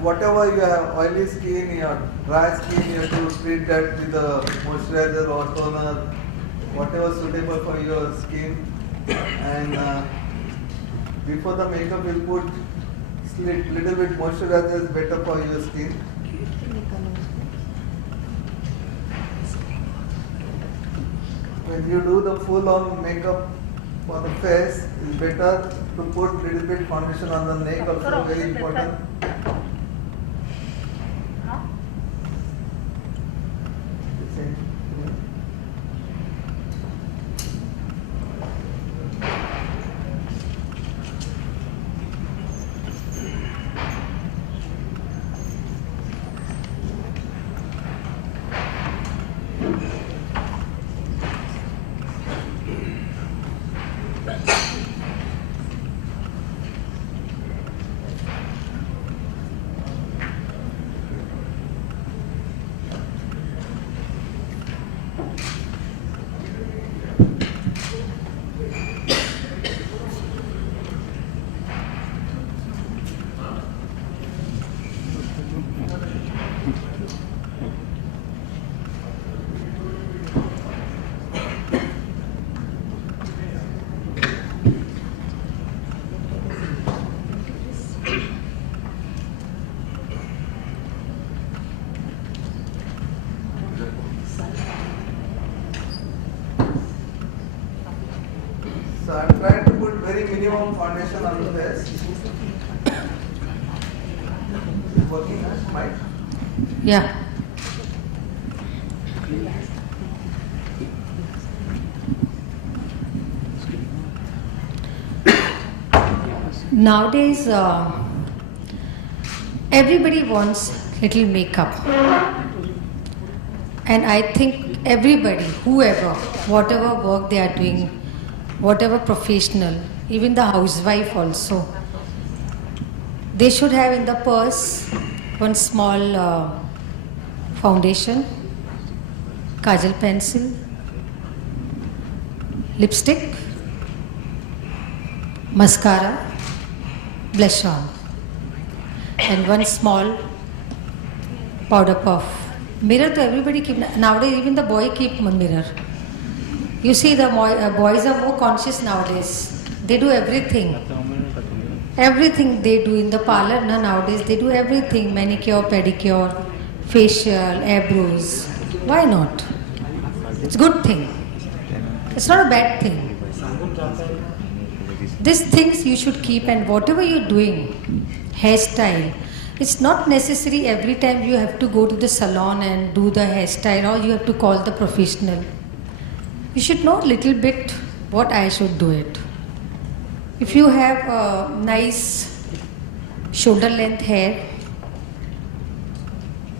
whatever you have oily skin, your dry skin, you have to treat that with a moisturizer or toner, whatever suitable for your skin. And before the makeup, you put little bit moisturizer is better for your skin. When you do the full on makeup for the face, it's better to put little bit foundation on the neck, also very important. So I'm trying to put very minimum foundation on the face. Is working, Mike? Yeah. Nowadays, everybody wants little makeup. And I think everybody, whoever, whatever work they are doing, whatever professional, even the housewife also, they should have in the purse one small foundation, kajal pencil, lipstick, mascara, blush on, and one small powder puff. Mirror to everybody keep, nowadays even the boy keep mirror. You see the boys are more conscious nowadays. They do everything. Everything they do in the parlor nowadays, they do everything. Manicure, pedicure, facial, eyebrows. Why not? It's a good thing. It's not a bad thing. These things you should keep, and whatever you're doing, hairstyle, it's not necessary every time you have to go to the salon and do the hairstyle or you have to call the professional. You should know a little bit what I should do it. If you have a nice shoulder length hair,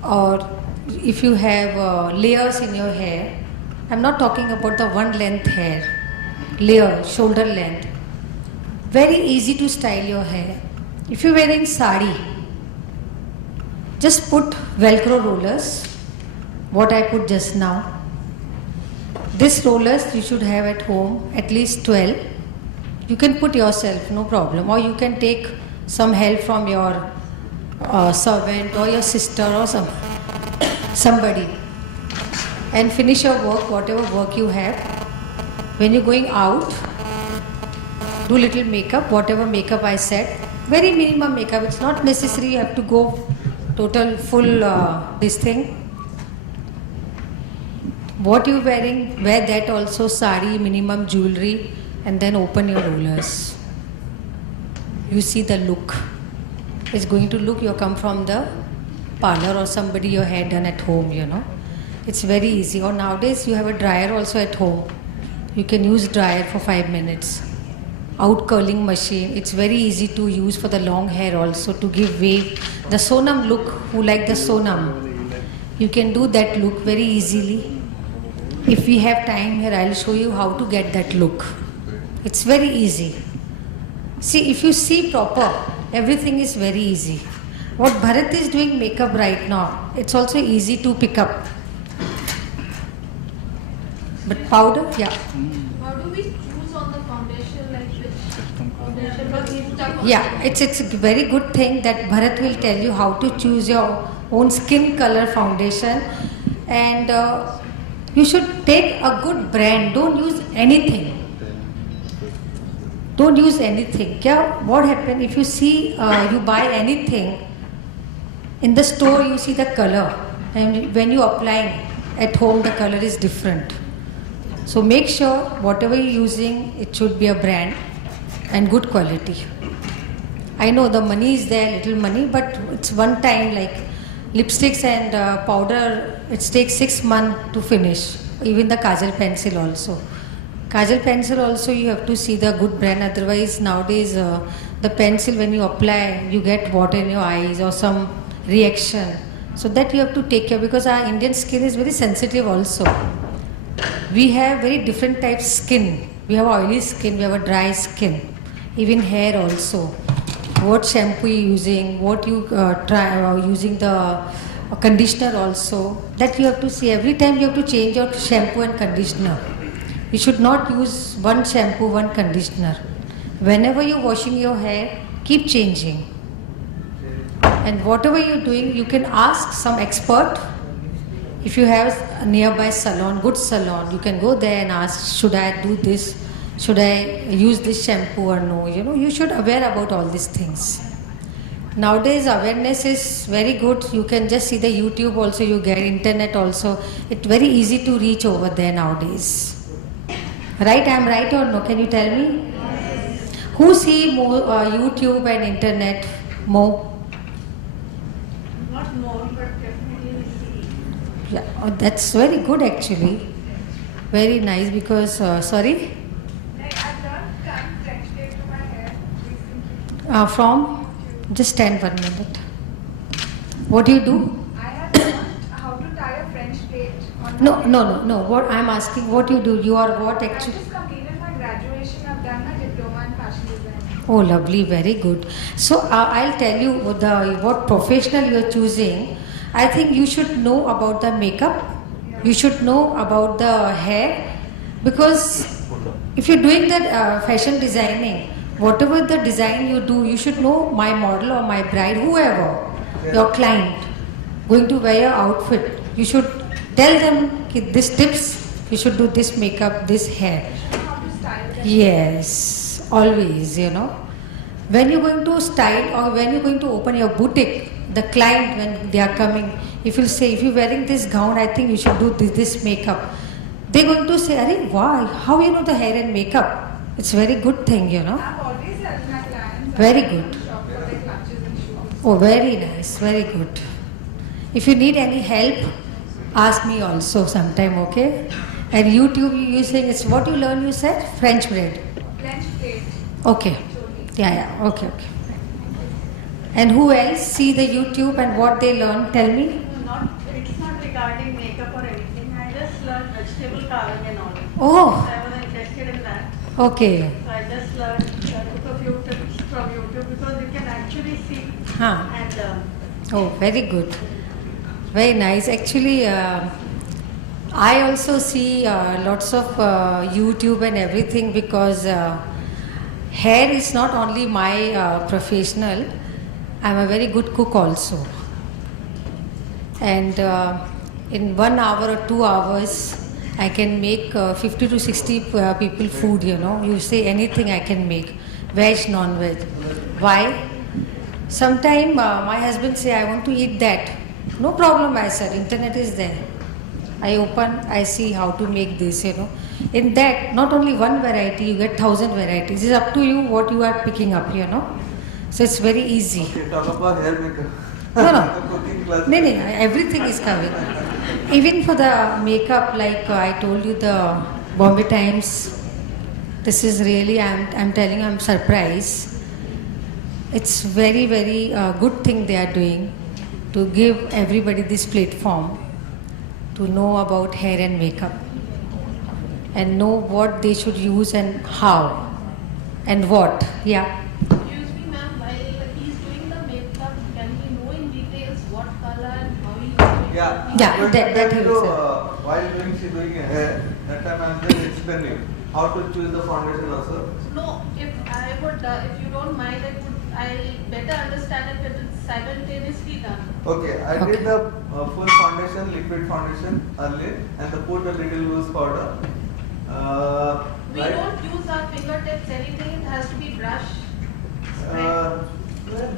or if you have layers in your hair, I'm not talking about the one length hair, layer, shoulder length. Very easy to style your hair. If you're wearing sari, just put Velcro rollers, what I put just now. These rollers you should have at home, at least 12. You can put yourself, no problem. Or you can take some help from your servant or your sister or somebody. And finish your work, whatever work you have. When you're going out, do little makeup, whatever makeup I said. Very minimum makeup, it's not necessary you have to go total full this thing. What you're wearing, wear that also, sari, minimum jewelry, and then open your rollers. You see the look. It's going to look, you come from the parlor or somebody your hair done at home, you know. It's very easy. Or nowadays you have a dryer also at home. You can use dryer for 5 minutes. Out curling machine, it's very easy to use for the long hair also to give wave. The Sonam look, who like the Sonam, you can do that look very easily. If we have time here, I'll show you how to get that look. It's very easy. See, if you see proper, everything is very easy. What Bharat is doing makeup right now, it's also easy to pick up. But powder, yeah. How do we choose on the foundation, like which foundation Yeah, it's a very good thing that Bharat will tell you how to choose your own skin color foundation, and you should take a good brand. Don't use anything. Don't use anything. Yeah, what happen if you see you buy anything in the store? You see the color, and when you apply at home, the color is different. So make sure whatever you're using, it should be a brand and good quality. I know the money is there, little money, but it's one time like lipsticks and powder, it takes 6 months to finish. Even the kajal pencil also. Kajal pencil also you have to see the good brand, otherwise nowadays the pencil when you apply, you get water in your eyes or some reaction. So that you have to take care because our Indian skin is very sensitive also. We have very different types skin. We have oily skin, we have a dry skin, even hair also. What shampoo you using, what you try using the conditioner also. That you have to see. Every time you have to change your shampoo and conditioner. You should not use one shampoo, one conditioner. Whenever you're washing your hair, keep changing. And whatever you're doing, you can ask some expert. If you have a nearby salon, good salon, you can go there and ask, should I do this? Should I use this shampoo or no? You know, you should aware about all these things. Nowadays, awareness is very good. You can just see the YouTube also, you get internet also. It's very easy to reach over there nowadays. Right, I'm right or no? Can you tell me? Who see more YouTube and internet more? Not more, but definitely we see. Yeah, oh, that's very good actually. Very nice because, sorry, Like I've done French tape to my hair recently. from, just stand 1 minute. What do you do? I have learned how to tie a French plait on my No. What I'm asking, what you do? You are what I've actually? just completed my graduation. I've done my diploma in fashion design. Oh, lovely, very good. So I'll tell you what professional you're choosing. I think you should know about the makeup. You should know about the hair because if you're doing that fashion designing, whatever the design you do, you should know my model or my bride, whoever, your client, going to wear your outfit. You should tell them "Ki this tips, you should do this makeup, this hair. Know how to style them. Yes, always, you know. When you're going to style or when you're going to open your boutique, the client, when they are coming, if you say, if you're wearing this gown, I think you should do this makeup. They're going to say, Arey, wow, how you know the hair and makeup? It's very good thing, you know. I've always helped my clients. Very I good. shop for their clutches and shoes. Oh, very nice, very good. If you need any help, ask me also sometime, okay? And YouTube, you saying it's what you learn, you said? French braid. French plait. Okay. Yeah, okay. And who else see the YouTube and what they learn? Tell me. It's not regarding makeup or anything. I just learned vegetable carving and all. Oh, So I was interested in that. okay. So I just learned, took a few tips from YouTube because you can actually see Huh. and Oh, very good. Very nice. Actually, I also see lots of YouTube and everything because hair is not only my professional. I'm a very good cook also. And in 1 hour or 2 hours, I can make 50 to 60 people food, you know. You say anything I can make, veg, non-veg. Why? Sometime my husband say, I want to eat that. No problem, I said, internet is there. I open, I see how to make this, you know. In that, not only one variety, you get 1,000 varieties. It's up to you what you are picking up, you know. So it's very easy. Okay, talk about hair makeup. No. Cooking class. No, everything is coming. Even for the makeup, like I told you, the Bombay Times, this is really, I'm telling you, I'm surprised. It's very, very good thing they are doing to give everybody this platform to know about hair and makeup and know what they should use and how and what. Yeah. Excuse me, ma'am, while he's doing the makeup, can we know in details what color and how he is doing Yeah. it? Yeah, But that you he will know, while she doing her hair, that time I'm just explaining. how to choose the foundation also. No, if I would, if you don't mind, I better understand if it is simultaneously done. Okay, I Okay. did the full foundation, liquid foundation earlier, and the put a little loose powder. We Right? don't use our fingertips, anything, it has to be brush. Spray.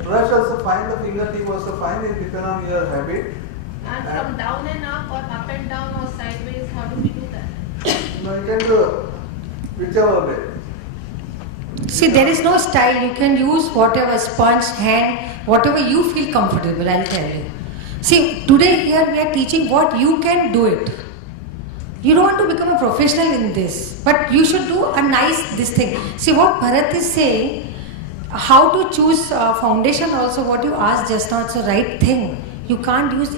Brush also fine, the fingertip also fine, it depends on your habit. And from down and up or up and down or sideways, how do we do that? No, you can do whichever way. See, there is no style. You can use whatever, sponge, hand, whatever you feel comfortable, I'll tell you. See, today here we are teaching what you can do it. You don't want to become a professional in this, but you should do a nice this thing. See, what Bharat is saying, how to choose foundation also, what you asked just now, it's the right thing. You can't use